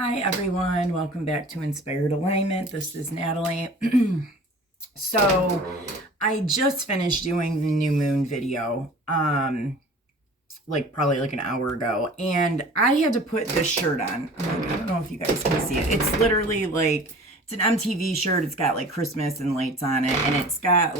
Hi everyone, welcome back to Inspired Alignment. This is Natalie. So I just finished doing the new moon video, probably an hour ago, and I had to put this shirt on. I don't know if you guys can see it. It's literally it's an MTV shirt. It's got like Christmas and lights on it, and it's got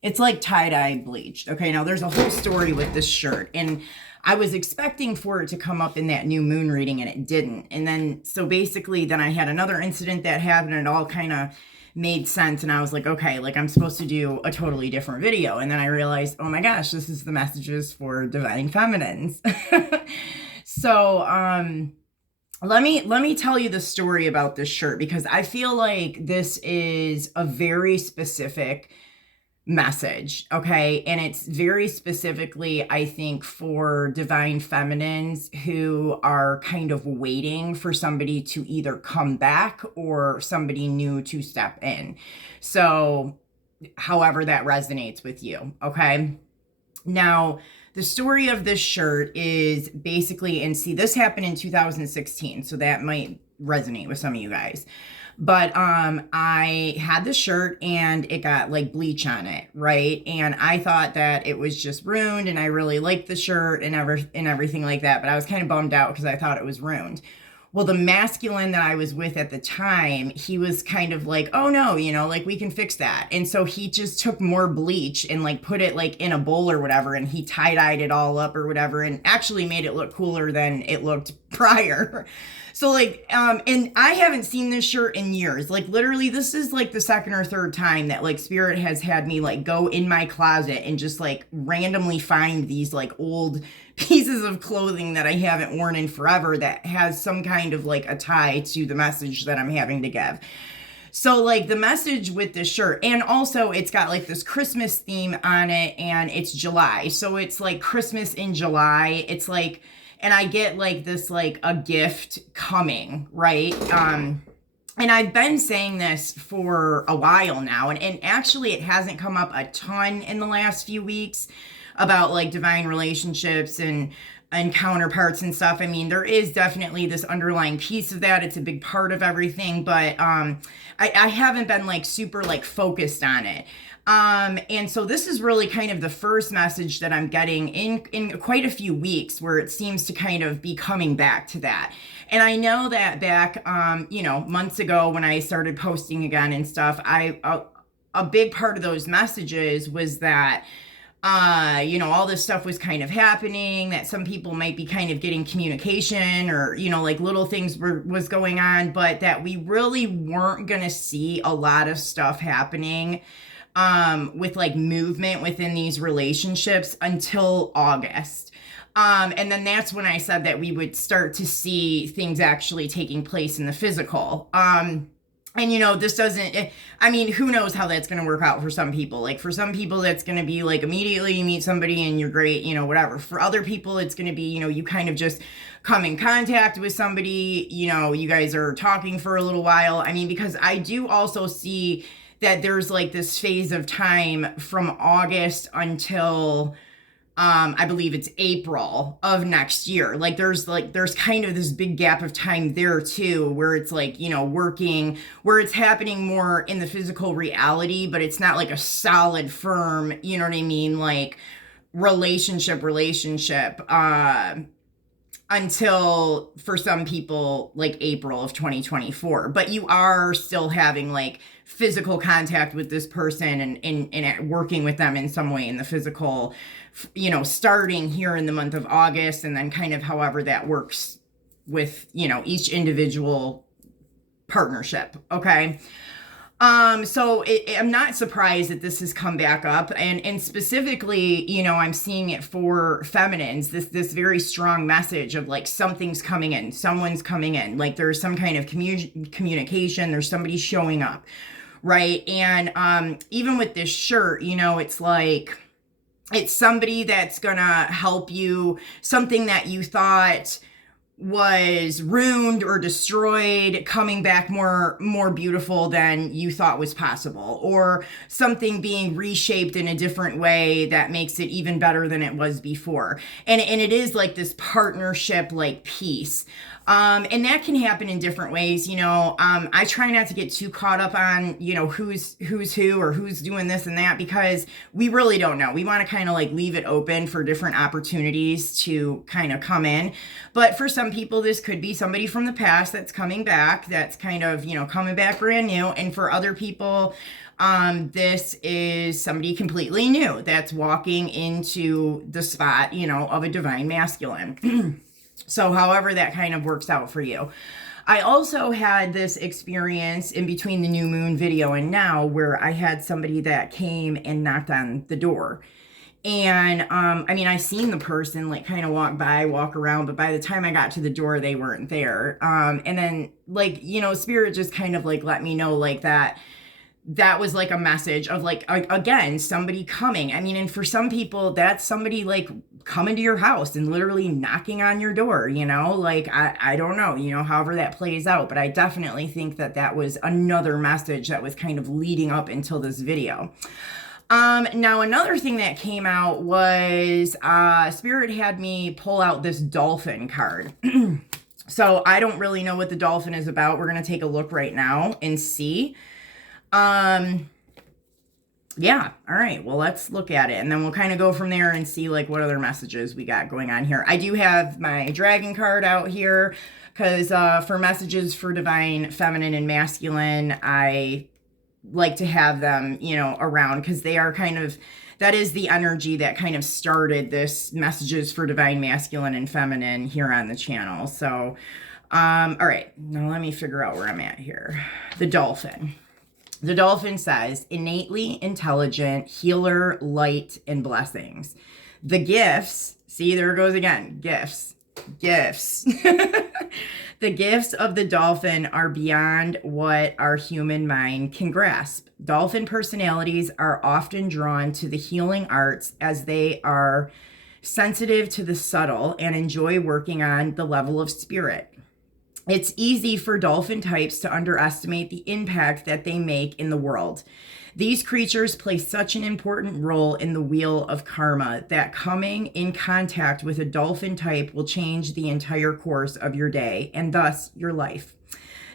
it's like tie-dye bleached. Okay, now there's a whole story with this shirt, and I was expecting for it to come up in that new moon reading, and it didn't. And then, so basically, then I had another incident that happened, and it all kind of made sense. And I was like, okay, I'm supposed to do a totally different video. And then I realized, oh my gosh, this is the messages for Divine Feminines. So, let me tell you the story about this shirt, because I feel like this is a very specific message, okay? And it's very specifically, I think, for divine feminines who are kind of waiting for somebody to either come back or somebody new to step in. So however that resonates with you, okay? Now, the story of this shirt is basically, and see, this happened in 2016, so that might resonate with some of you guys. But I had the shirt and it got like bleach on it, right? And I thought that it was just ruined, and I really liked the shirt and everything like that, but I was kind of bummed out because I thought it was ruined. Well, the masculine that I was with at the time, he was kind of like, oh no, we can fix that. And so he just took more bleach and put it in a bowl or whatever, and he tie-dyed it all up or whatever, and actually made it look cooler than it looked prior. So and I haven't seen this shirt in years. Literally, this is the second or third time that Spirit has had me go in my closet and just randomly find these old pieces of clothing that I haven't worn in forever that has some kind of a tie to the message that I'm having to give. So the message with this shirt, and also it's got this Christmas theme on it, and it's July. So it's Christmas in July. It's and I get this a gift coming, right? And I've been saying this for a while now, and actually it hasn't come up a ton in the last few weeks about divine relationships and counterparts and stuff. I mean, there is definitely this underlying piece of that. It's a big part of everything, but I haven't been super focused on it. And so this is really kind of the first message that I'm getting in quite a few weeks, where it seems to kind of be coming back to that. And I know that back, months ago when I started posting again and stuff, a big part of those messages was that, all this stuff was kind of happening, that some people might be kind of getting communication, or, little things was going on, but that we really weren't going to see a lot of stuff happening with movement within these relationships until August. And then that's when I said that we would start to see things actually taking place in the physical. And this doesn't, who knows how that's going to work out for some people. For some people, that's going to be immediately you meet somebody and you're great, whatever. For other people, it's going to be, you kind of just come in contact with somebody, you guys are talking for a little while. Because I do also see that there's this phase of time from August until I believe it's April of next year. There's kind of this big gap of time there too, where it's working, where it's happening more in the physical reality, but it's not a solid, firm, you know what I mean? Relationship, until for some people April of 2024. But you are still having physical contact with this person and working with them in some way in the physical, starting here in the month of August, and then kind of however that works with each individual partnership. Okay. So I'm not surprised that this has come back up, and specifically, I'm seeing it for feminines, this very strong message of something's coming in, someone's coming in, there's some kind of communication, there's somebody showing up, right? And even with this shirt, it's it's somebody that's gonna help you, something that you thought was ruined or destroyed coming back more beautiful than you thought was possible, or something being reshaped in a different way that makes it even better than it was before. And it is like this partnership like piece. And that can happen in different ways. I try not to get too caught up on, who's who or who's doing this and that, because we really don't know. We want to kind of like leave it open for different opportunities to kind of come in. But for some people, this could be somebody from the past that's coming back, that's kind of, coming back brand new. And for other people, this is somebody completely new that's walking into the spot, of a divine masculine. So however that kind of works out for you. I also had this experience in between the new moon video and now, where I had somebody that came and knocked on the door. And I seen the person like kind of walk around, but by the time I got to the door, they weren't there. And then like, Spirit just kind of like let me know like that was like a message of like, again, somebody coming. And for some people, that's somebody like coming to your house and literally knocking on your door, like, I don't know, however that plays out, but I definitely think that was another message that was kind of leading up until this video. Now another thing that came out was, Spirit had me pull out this dolphin card. So I don't really know what the dolphin is about. We're going to take a look right now and see. Yeah. All right. Well, let's look at it and then we'll kind of go from there and see like what other messages we got going on here. I do have my dragon card out here because, for messages for divine feminine and masculine, I like to have them, around, because they are kind of, that is the energy that kind of started this messages for divine masculine and feminine here on the channel. So, all right, now let me figure out where I'm at here. The dolphin. The dolphin says, innately intelligent, healer, light, and blessings. The gifts, see, there it goes again, gifts. The gifts of the dolphin are beyond what our human mind can grasp. Dolphin personalities are often drawn to the healing arts as they are sensitive to the subtle and enjoy working on the level of spirit. It's easy for dolphin types to underestimate the impact that they make in the world. These creatures play such an important role in the wheel of karma that coming in contact with a dolphin type will change the entire course of your day and thus your life.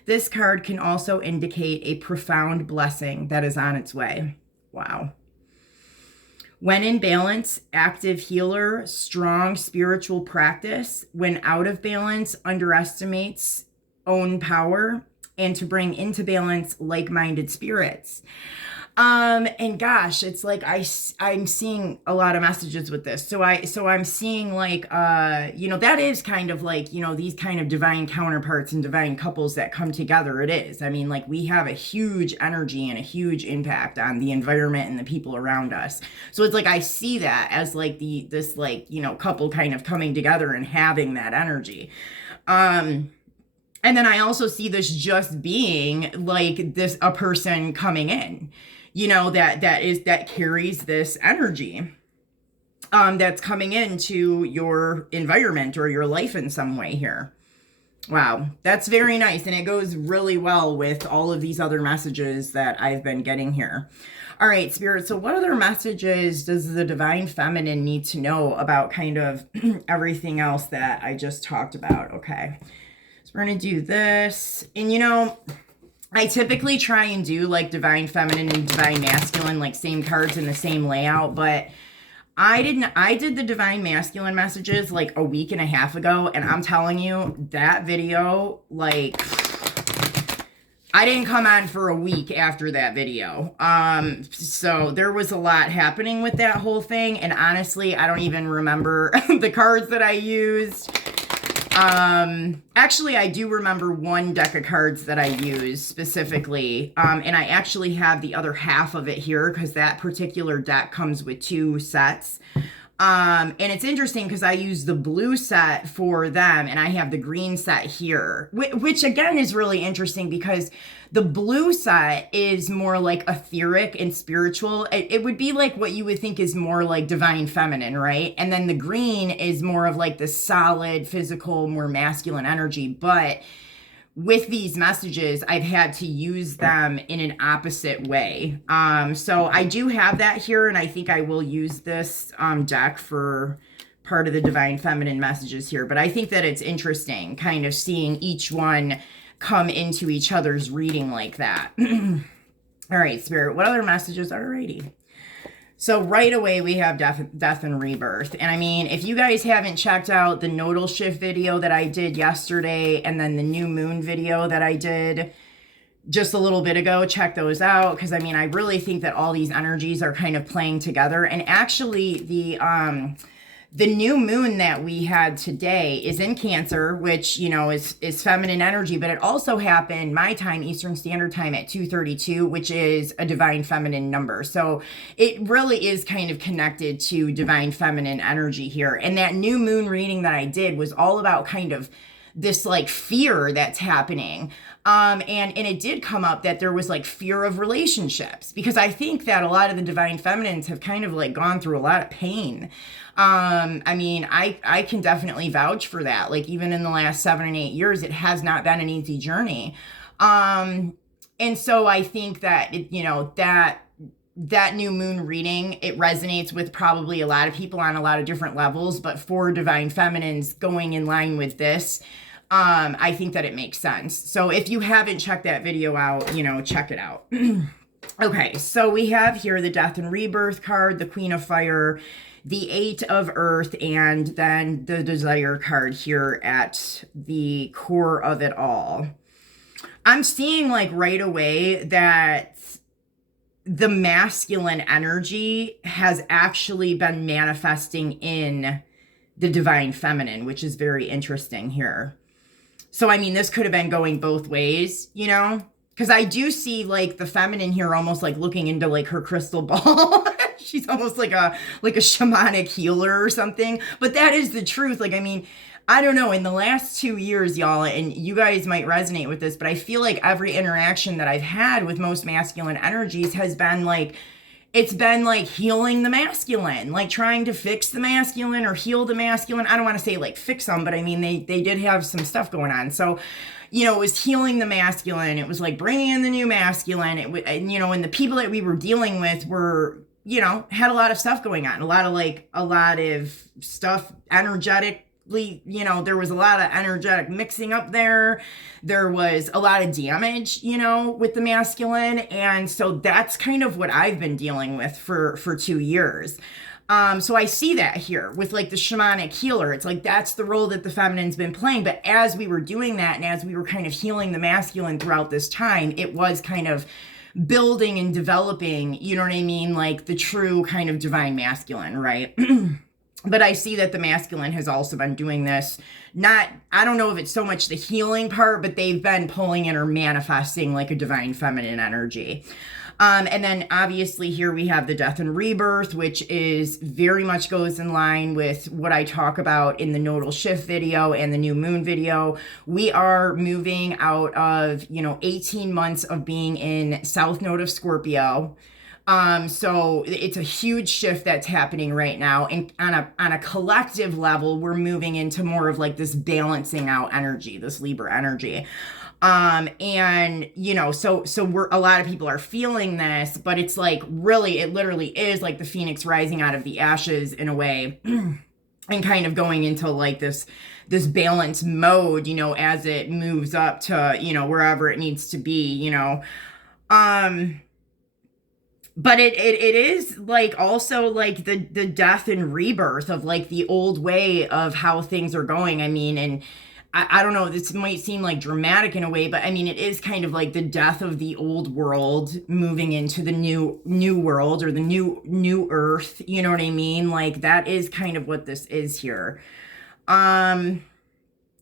This card can also indicate a profound blessing that is on its way. Wow. When in balance, active healer, strong spiritual practice. When out of balance, underestimates own power, and to bring into balance like-minded spirits. And gosh, it's like I'm seeing a lot of messages with this. So I'm seeing like, that is kind of like, these kind of divine counterparts and divine couples that come together. It is. Like we have a huge energy and a huge impact on the environment and the people around us. So it's like, I see that as like this couple kind of coming together and having that energy. And then I also see this just being like a person coming in, that carries this energy, that's coming into your environment or your life in some way here. Wow. That's very nice. And it goes really well with all of these other messages that I've been getting here. All right, Spirit. So what other messages does the divine feminine need to know about kind of everything else that I just talked about? Okay. We're going to do this. And, I typically try and do like divine feminine and divine masculine, like same cards in the same layout, but I did the divine masculine messages like a week and a half ago. And I'm telling you that video, like I didn't come on for a week after that video. So there was a lot happening with that whole thing. And honestly, I don't even remember the cards that I used. Actually, I do remember one deck of cards that I used specifically. And I actually have the other half of it here because that particular deck comes with two sets. And it's interesting because I use the blue set for them and I have the green set here, which again is really interesting because the blue set is more like etheric and spiritual. It would be like what you would think is more like divine feminine, right? And then the green is more of like the solid, physical, more masculine energy. But with these messages, I've had to use them in an opposite way. So I do have that here, and I think I will use this deck for part of the divine feminine messages here. But I think that it's interesting kind of seeing each one come into each other's reading like that. All right, Spirit, what other messages? Alrighty. So right away, we have death and rebirth. And I mean, if you guys haven't checked out the nodal shift video that I did yesterday, and then the new moon video that I did just a little bit ago, check those out. Because I mean, I really think that all these energies are kind of playing together. And actually, the new moon that we had today is in Cancer, which, you know, is feminine energy, but it also happened my time, Eastern Standard Time, at 2:32, which is a divine feminine number. So it really is kind of connected to divine feminine energy here. And that new moon reading that I did was all about kind of this like fear that's happening. And it did come up that there was like fear of relationships, because I think that a lot of the divine feminines have kind of like gone through a lot of pain. I mean, I can definitely vouch for that. Like even in the last 7 and 8 years, it has not been an easy journey. And so I think that you know, that new moon reading, it resonates with probably a lot of people on a lot of different levels, but for divine feminines going in line with this, I think that it makes sense. So if you haven't checked that video out, you know, check it out. Okay, so we have here the death and rebirth card, the Queen of Fire, the 8 of Earth, and then the Desire card here at the core of it all. I'm seeing like right away that the masculine energy has actually been manifesting in the divine feminine, which is very interesting here. So, I mean, this could have been going both ways, you know, because I do see like the feminine here almost like looking into like her crystal ball. She's almost like a shamanic healer or something. But that is the truth. Like, I mean, I don't know, in the last 2 years, y'all, and you guys might resonate with this, but I feel like every interaction that I've had with most masculine energies has been like, it's been like healing the masculine, like trying to fix the masculine or heal the masculine. I don't want to say like fix them, but I mean, they did have some stuff going on. So, you know, it was healing the masculine. It was like bringing in the new masculine. And, you know, and the people that we were dealing with were, you know, had a lot of stuff going on, a lot of stuff energetically, you know, there was a lot of energetic mixing up there. There was a lot of damage, you know, with the masculine. And so that's kind of what I've been dealing with for 2 years. So I see that here with like the shamanic healer. It's like that's the role that the feminine's been playing. But as we were doing that and as we were kind of healing the masculine throughout this time, it was kind of building and developing, you know what I mean? Like the true kind of divine masculine, right? But I see that the masculine has also been doing this. I don't know if it's so much the healing part, but they've been pulling in or manifesting like a divine feminine energy. And then obviously here we have the death and rebirth, which is very much goes in line with what I talk about in the nodal shift video and the new moon video. We are moving out of, you know, 18 months of being in South Node of Scorpio. So it's a huge shift that's happening right now. And on a collective level, we're moving into more of like this balancing out energy, this Libra energy. And you know, so a lot of people are feeling this, but it's like really, it literally is like the phoenix rising out of the ashes in a way and kind of going into like this balance mode, you know, as it moves up to, you know, wherever it needs to be, you know. But it is like also like the death and rebirth of like the old way of how things are going. I mean, and I don't know, this might seem like dramatic in a way, but I mean, it is kind of like the death of the old world moving into the new world or the new earth. You know what I mean? Like that is kind of what this is here.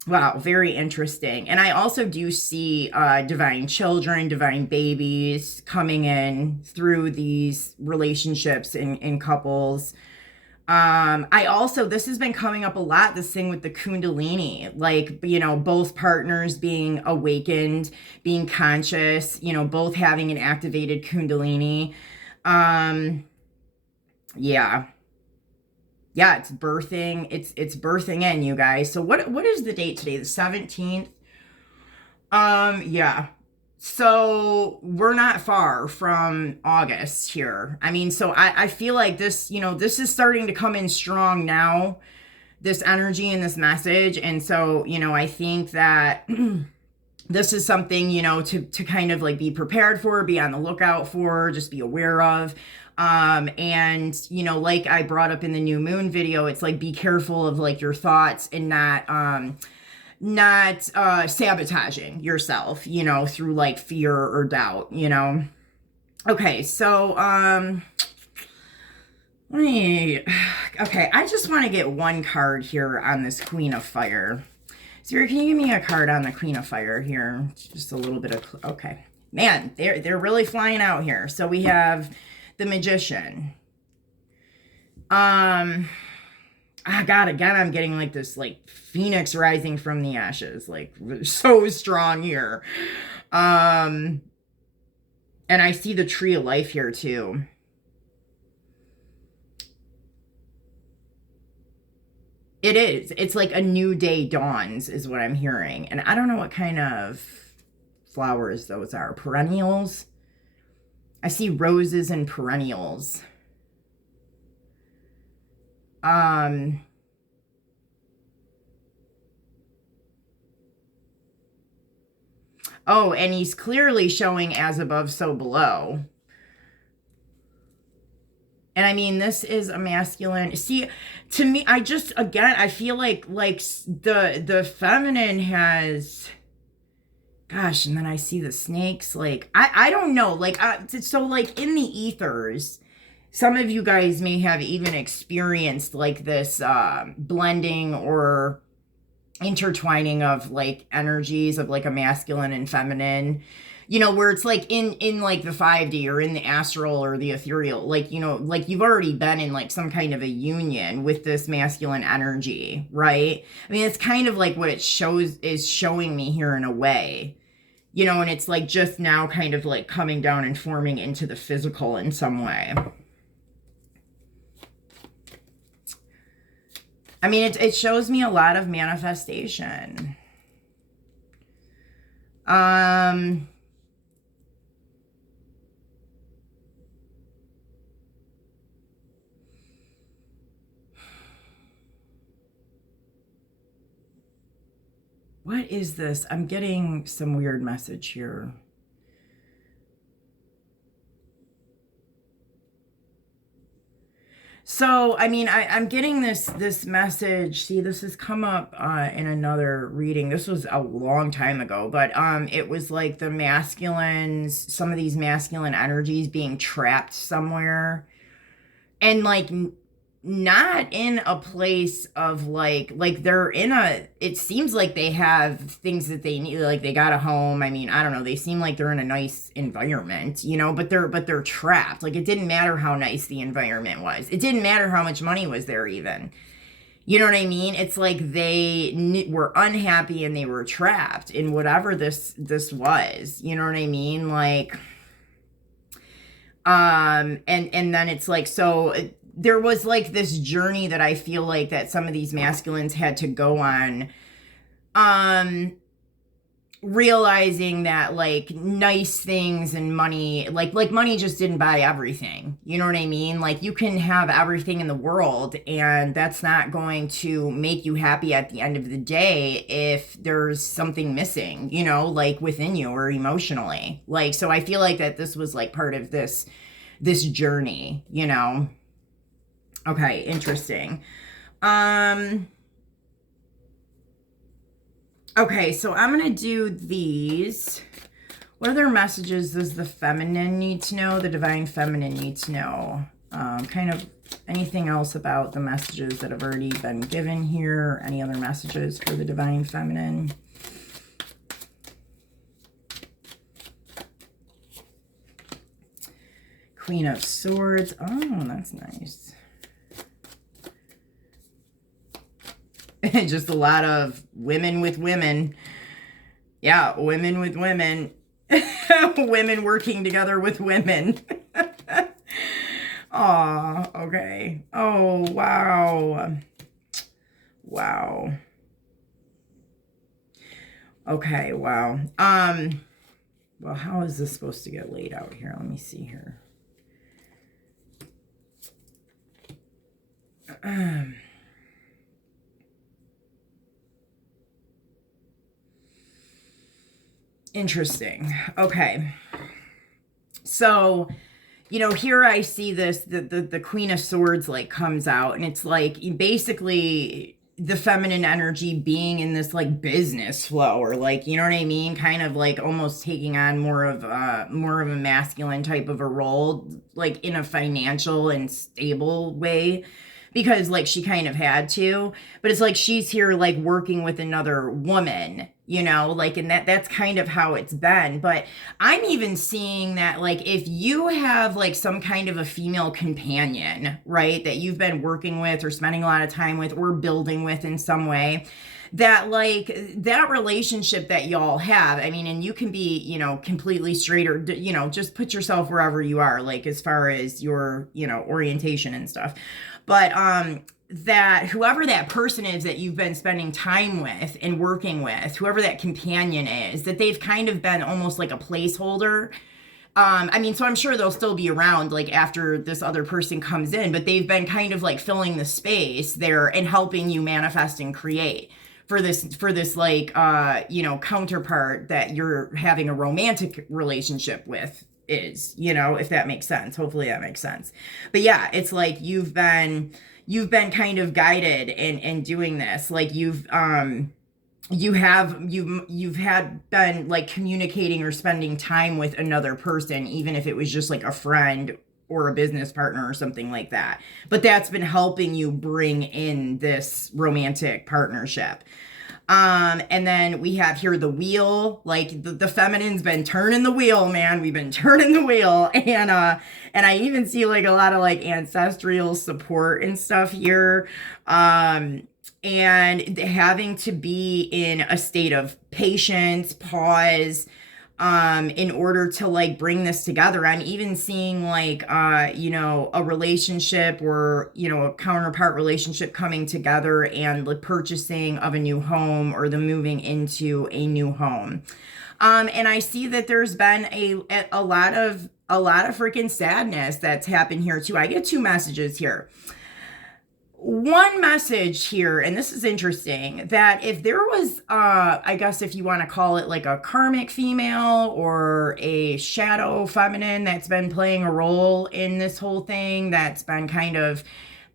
Wow, very interesting. And I also do see divine children, divine babies coming in through these relationships in couples. I also, this has been coming up a lot, this thing with the Kundalini, like, you know, both partners being awakened, being conscious, you know, both having an activated Kundalini. Yeah. Yeah, it's birthing. It's birthing in, you guys. So what is the date today? The 17th? Yeah. So we're not far from August here. I mean, so I feel like this, you know, this is starting to come in strong now, this energy and this message. And so, you know, I think that this is something, you know, to kind of like be prepared for, be on the lookout for, just be aware of. And you know, like I brought up in the new moon video, it's like be careful of like your thoughts and not sabotaging yourself, you know, through like fear or doubt, you know. Okay, so okay, I just want to get one card here on this Queen of Fire. Siri, can you give me a card on the Queen of Fire here? Just a little bit of, okay. Man, they're really flying out here. So we have the Magician. God, again, I'm getting like this like phoenix rising from the ashes, like so strong here. And I see the Tree of Life here too. It is. It's like a new day dawns is what I'm hearing. And I don't know what kind of flowers those are. Perennials. I see roses and perennials. Oh, and he's clearly showing as above, so below. And I mean, this is a masculine. See, to me, I just, again, I feel like the feminine has, gosh, and then I see the snakes. Like, I don't know. Like, so like in the ethers, some of you guys may have even experienced like this blending or intertwining of like energies of like a masculine and feminine, you know, where it's like in like the 5D or in the astral or the ethereal, like, you know, like you've already been in like some kind of a union with this masculine energy, right? I mean, it's kind of like what it is showing me here in a way, you know, and it's like just now kind of like coming down and forming into the physical in some way. I mean, it shows me a lot of manifestation. What is this? I'm getting some weird message here. So, I mean, I'm getting this message. See, this has come up in another reading. This was a long time ago, but it was like the masculines, some of these masculine energies being trapped somewhere. And like not in a place of like they're in a, it seems like they have things that they need, like they got a home. I mean, I don't know, they seem like they're in a nice environment, you know, but they're trapped. Like it didn't matter how nice the environment was, it didn't matter how much money was there even, you know what I mean? It's like they were unhappy and they were trapped in whatever this was, you know what I mean? Like and then it's like, so there was like this journey that I feel like that some of these masculines had to go on, realizing that like nice things and money, like money just didn't buy everything. You know what I mean? Like you can have everything in the world and that's not going to make you happy at the end of the day if there's something missing, you know, like within you or emotionally. Like, so I feel like that this was like part of this journey, you know? Okay, interesting. Okay, so I'm going to do these. What other messages does the feminine need to know, the divine feminine need to know? Kind of anything else about the messages that have already been given here? Any other messages for the divine feminine? Queen of Swords. Oh, that's nice. Just a lot of women with women. Yeah, women with women. Women working together with women. Oh, okay. Oh, wow. Wow. Okay, wow. Well, how is this supposed to get laid out here? Let me see here. Interesting. Okay. So, here I see this, the Queen of Swords like comes out, and it's like basically the feminine energy being in this like business flow, or like, you know what I mean? Kind of like almost taking on more of a masculine type of a role, like in a financial and stable way, because like she kind of had to, but it's like she's here like working with another woman, like, and that's kind of how it's been. But I'm even seeing that like if you have like some kind of a female companion, right, that you've been working with or spending a lot of time with or building with in some way, that like that relationship that y'all have, I mean, and you can be, completely straight, or, just put yourself wherever you are, like as far as your, orientation and stuff. But that whoever that person is that you've been spending time with and working with, whoever that companion is, that they've kind of been almost like a placeholder. I mean, so I'm sure they'll still be around like after this other person comes in, but they've been kind of like filling the space there and helping you manifest and create for this like, counterpart that you're having a romantic relationship with is, if that makes sense. Hopefully that makes sense. But yeah, it's like you've been kind of guided in doing this. Like you've had been like communicating or spending time with another person, even if it was just like a friend or a business partner or something like that. But that's been helping you bring in this romantic partnership. And then we have here the wheel, like the feminine's been turning the wheel, man. We've been turning the wheel. And I even see like a lot of like ancestral support and stuff here. And having to be in a state of patience, pause, in order to like bring this together. I'm even seeing like, a relationship or, a counterpart relationship coming together and the purchasing of a new home or the moving into a new home. And I see that there's been a lot of freaking sadness that's happened here too. I get two messages here. One message here, and this is interesting, that if there was, I guess if you want to call it like a karmic female or a shadow feminine that's been playing a role in this whole thing, that's been kind of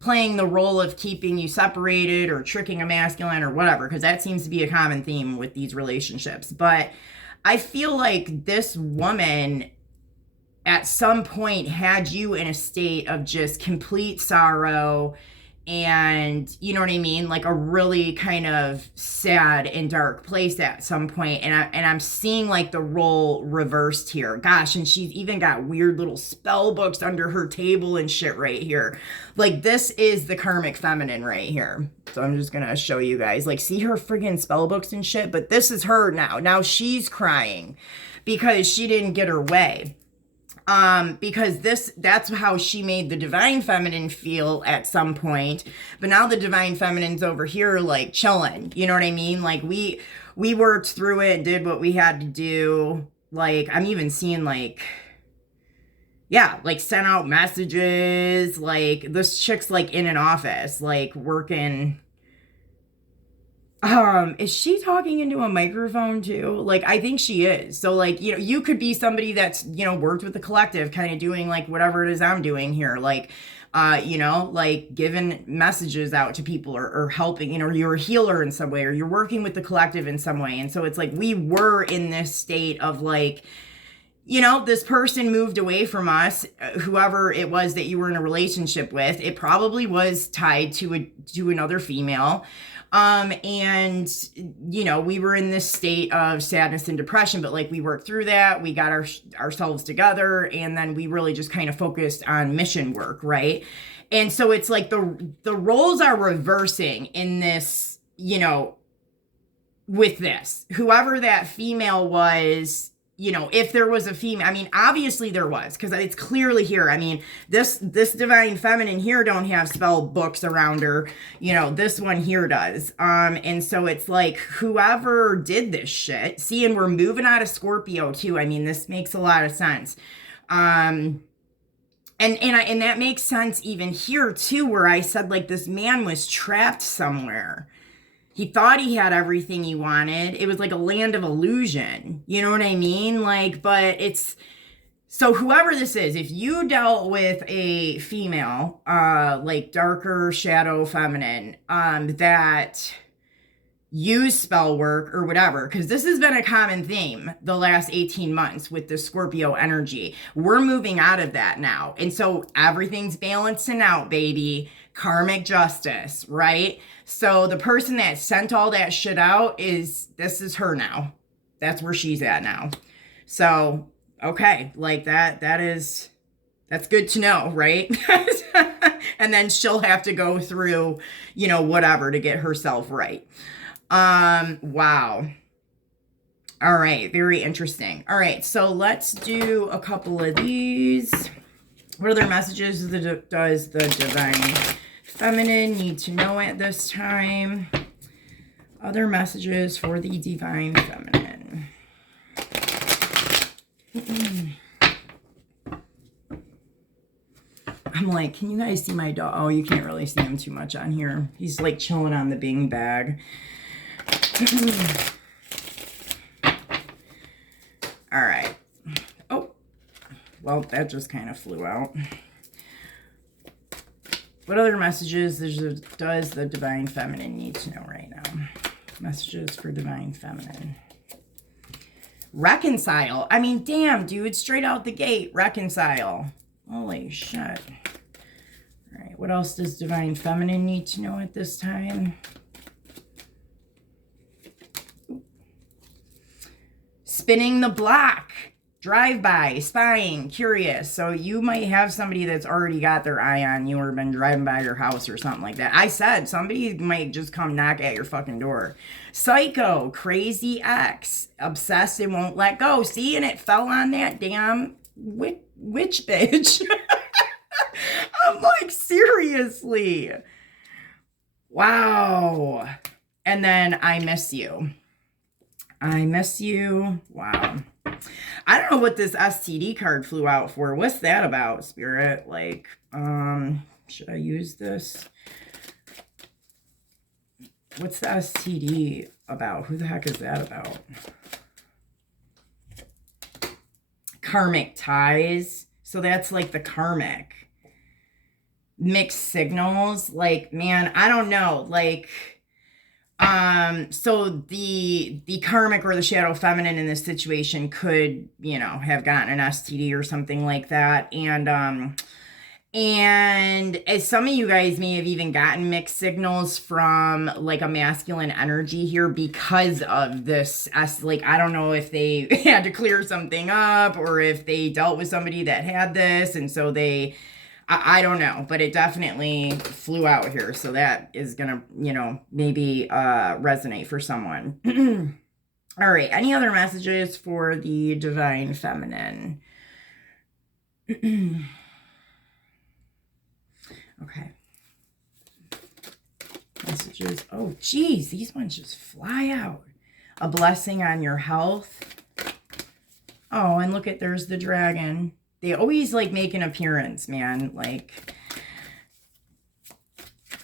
playing the role of keeping you separated or tricking a masculine or whatever, because that seems to be a common theme with these relationships. But I feel like this woman at some point had you in a state of just complete sorrow, and you know what I mean, like a really kind of sad and dark place at some point. And I'm seeing like the role reversed here. Gosh, and she's even got weird little spell books under her table and shit right here. Like this is the karmic feminine right here. So I'm just gonna show you guys, like, see her friggin' spell books and shit. But this is her now. Now she's crying because she didn't get her way. Because that's how she made the divine feminine feel at some point. But now the divine feminine's over here like chilling. You know what I mean? Like we worked through it, did what we had to do. Like I'm even seeing like, yeah, like sent out messages. Like this chick's like in an office, like working. Is she talking into a microphone too? Like, I think she is. So like, you could be somebody that's, worked with the collective, kind of doing like whatever it is I'm doing here. Like, like giving messages out to people or helping, or you're a healer in some way, or you're working with the collective in some way. And so it's like, we were in this state of like, this person moved away from us, whoever it was that you were in a relationship with. It probably was tied to another female. And we were in this state of sadness and depression, but like we worked through that, we got ourselves together, and then we really just kind of focused on mission work. Right. And so it's like the roles are reversing in this you know, with this, whoever that female was, you know, if there was a female, I mean, obviously there was, because it's clearly here. I mean, this divine feminine here don't have spell books around her, you know, this one here does. And so it's like whoever did this shit, see, and we're moving out of Scorpio too. I mean, this makes a lot of sense. And that makes sense even here too, where I said like this man was trapped somewhere. He thought he had everything he wanted. It was like a land of illusion. You know what I mean? Like, but it's, so whoever this is, if you dealt with a female, like darker shadow feminine, that use spell work or whatever, because this has been a common theme the last 18 months with the Scorpio energy. We're moving out of that now. And so everything's balancing out, baby. Karmic justice, right? So the person that sent all that shit out this is her now. That's where she's at now. So, okay, like that's good to know, right? And then she'll have to go through, you know, whatever to get herself right. Wow. All right, very interesting. All right, so let's do a couple of these. What other messages does the divine feminine need to know at this time? Other messages for the divine feminine. I'm like, can you guys see my dog? Oh, you can't really see him too much on here. He's like chilling on the Bing bag. All right. Oh, well, that just kind of flew out. What other messages does the divine feminine need to know right now? Messages for divine feminine. Reconcile. I mean, damn, dude, straight out the gate, reconcile. Holy shit. All right, what else does divine feminine need to know at this time? Spinning the block. Drive-by, spying, curious. So you might have somebody that's already got their eye on you or been driving by your house or something like that. I said somebody might just come knock at your fucking door. Psycho, crazy ex, obsessed and won't let go. See, and it fell on that damn witch bitch. I'm like, seriously. Wow. And then I miss you. I miss you. Wow. I don't know what this STD card flew out for. What's that about, Spirit? Like, should I use this? What's the STD about? Who the heck is that about? Karmic ties. So that's like the karmic. Mixed signals. Like, man, I don't know. Like, so the karmic or the shadow feminine in this situation could, you know, have gotten an STD or something like that. And as some of you guys may have even gotten mixed signals from like a masculine energy here because of this. Like, I don't know if they had to clear something up or if they dealt with somebody that had this. And so I don't know, but it definitely flew out here. So that is going to, you know, maybe resonate for someone. All right. Any other messages for the divine feminine? Okay. Messages. Oh, geez. These ones just fly out. A blessing on your health. Oh, and look at, there's the dragon. They always like make an appearance, man. Like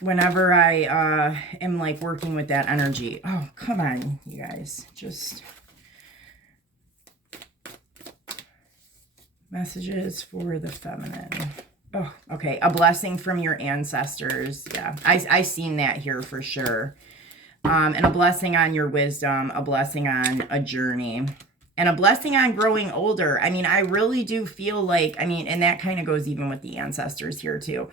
whenever I am like working with that energy. Oh, come on, you guys. Just messages for the feminine. Oh, okay. A blessing from your ancestors. Yeah, I seen that here for sure. And a blessing on your wisdom, a blessing on a journey. And a blessing on growing older. I mean, I really do feel like, I mean, and that kind of goes even with the ancestors here too.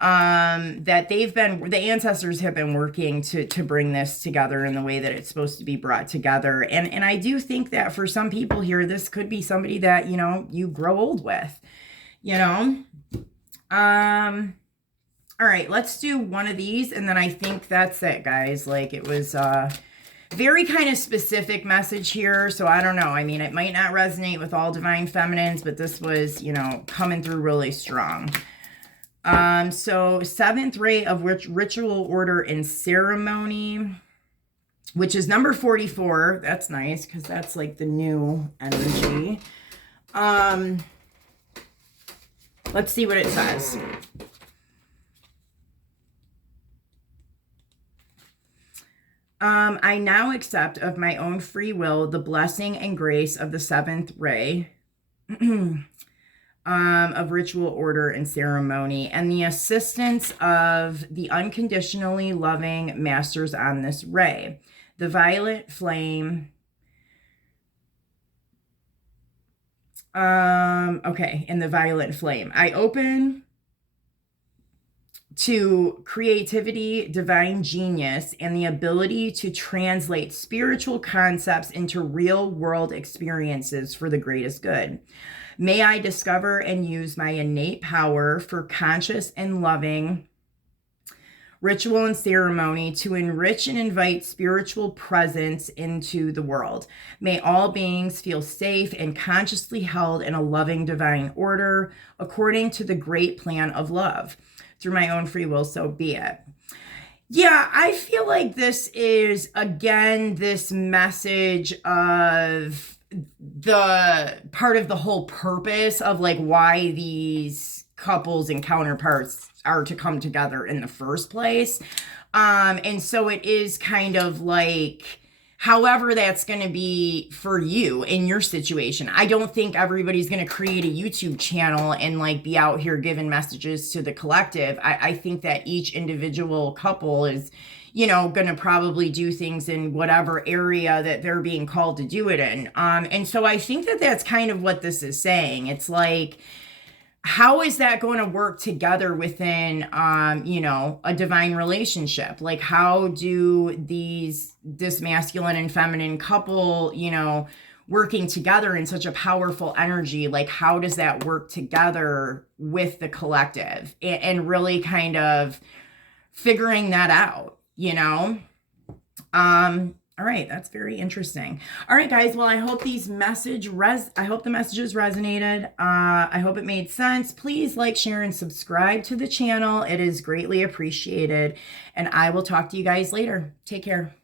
That the ancestors have been working to bring this together in the way that it's supposed to be brought together. And I do think that for some people here, this could be somebody that, you know, you grow old with, you know. All right, let's do one of these, and then I think that's it, guys. Like, it was very kind of specific message here, so I don't know. I mean, it might not resonate with all divine feminines, but this was, you know, coming through really strong. So seventh ray of ritual order and ceremony, which is number 44. That's nice because that's like the new energy. Let's see what it says. I now accept of my own free will the blessing and grace of the seventh ray of ritual order and ceremony and the assistance of the unconditionally loving masters on this ray. The violet flame. Okay, in the violet flame. I open to creativity, divine genius, and the ability to translate spiritual concepts into real world experiences for the greatest good. May I discover and use my innate power for conscious and loving ritual and ceremony to enrich and invite spiritual presence into the world. May all beings feel safe and consciously held in a loving divine order according to the great plan of love. Through my own free will, so be it. Yeah, I feel like this is, again, this message of the part of the whole purpose of like why these couples and counterparts are to come together in the first place. And so it is kind of like, however that's going to be for you in your situation. I don't think everybody's going to create a YouTube channel and like be out here giving messages to the collective. I think that each individual couple is, you know, going to probably do things in whatever area that they're being called to do it in. And so I think that that's kind of what this is saying. It's like, how is that going to work together within, you know, a divine relationship? Like, how do this masculine and feminine couple, you know, working together in such a powerful energy, like, how does that work together with the collective and really kind of figuring that out, you know? All right, that's very interesting. All right, guys. Well, I hope the messages resonated. I hope it made sense. Please like, share, and subscribe to the channel. It is greatly appreciated. And I will talk to you guys later. Take care.